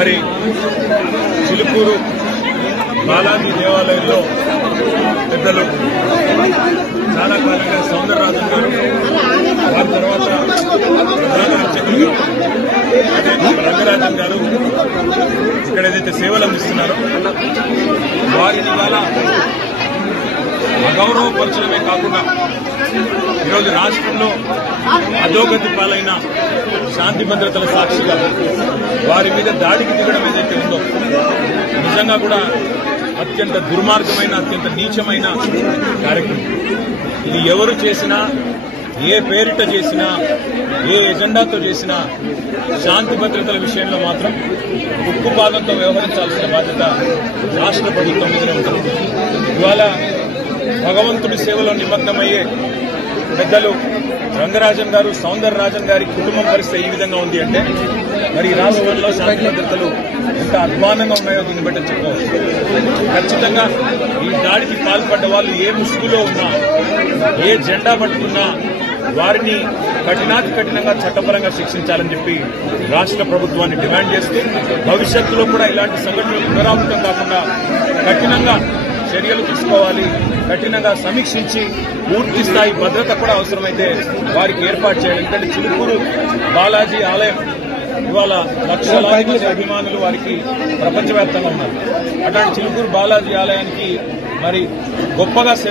మరి చిలుకూరు బాలాజీ దేవాలయంలో పెద్దలు చాలా కాలంగా సౌందరరాజన్ గారు, వారి తర్వాత ప్రధాన అర్చకులు రంగరాజన్ గారు ఇక్కడ ఏదైతే సేవలు అందిస్తున్నారో వారిని ఇవాళ అగౌరవపరచడమే కాకుండా ఈరోజు రాష్ట్రంలో అధోగతి పాలైన శాంతి భద్రతల సాక్షిగా వారి మీద దాడికి దిగడం ఏదైతే ఉందో నిజంగా కూడా అత్యంత దుర్మార్గమైన, అత్యంత నీచమైన కార్యక్రమం. ఇది ఎవరు చేసినా, ఏ పేరిట చేసినా, ఏ ఎజెండాతో చేసినా శాంతి భద్రతల విషయంలో మాత్రం ఉక్కుపాదంతో వ్యవహరించాల్సిన బాధ్యత రాష్ట్ర ప్రభుత్వం మీదనే ఉంటుంది. ఇవాళ భగవంతుడి సేవలో నిమగ్నమయ్యే పెద్దలు రంగరాజన్ గారు, సౌందరరాజన్ గారి కుటుంబం పరిస్థితి ఈ విధంగా ఉంది అంటే మరి ఈ రాష్ట్రంలో శాంతి భద్రతలు ఎంత అధ్వానంగా ఉన్నాయో దీన్ని బట్టి చెప్పవచ్చు. ఖచ్చితంగా ఈ దాడికి పాల్పడ్డ వాళ్ళు ఏ ముసుగులో ఉన్నా, ఏ జెండా పట్టుకున్నా వారిని కఠినాతి కఠినంగా చట్టపరంగా శిక్షించాలని చెప్పి రాష్ట్ర ప్రభుత్వాన్ని డిమాండ్ చేస్తూ భవిష్యత్తులో కూడా ఇలాంటి సంఘటనలు పునరావృతం కాకుండా కఠినంగా చర్యలు తీసుకోవాలి, కఠినంగా సమీక్షించి పూర్తి స్థాయి భద్రత కూడా అవసరమైతే వారికి ఏర్పాటు చేయాలి. ఎందుకంటే చిలుకూరు బాలాజీ ఆలయం ఇవాళ లక్షలాది మంది అభిమానులు వారికి ప్రపంచవ్యాప్తంగా ఉన్నారు. అట్లాంటి చిలుకూరు బాలాజీ ఆలయానికి మరి గొప్పగా సేవ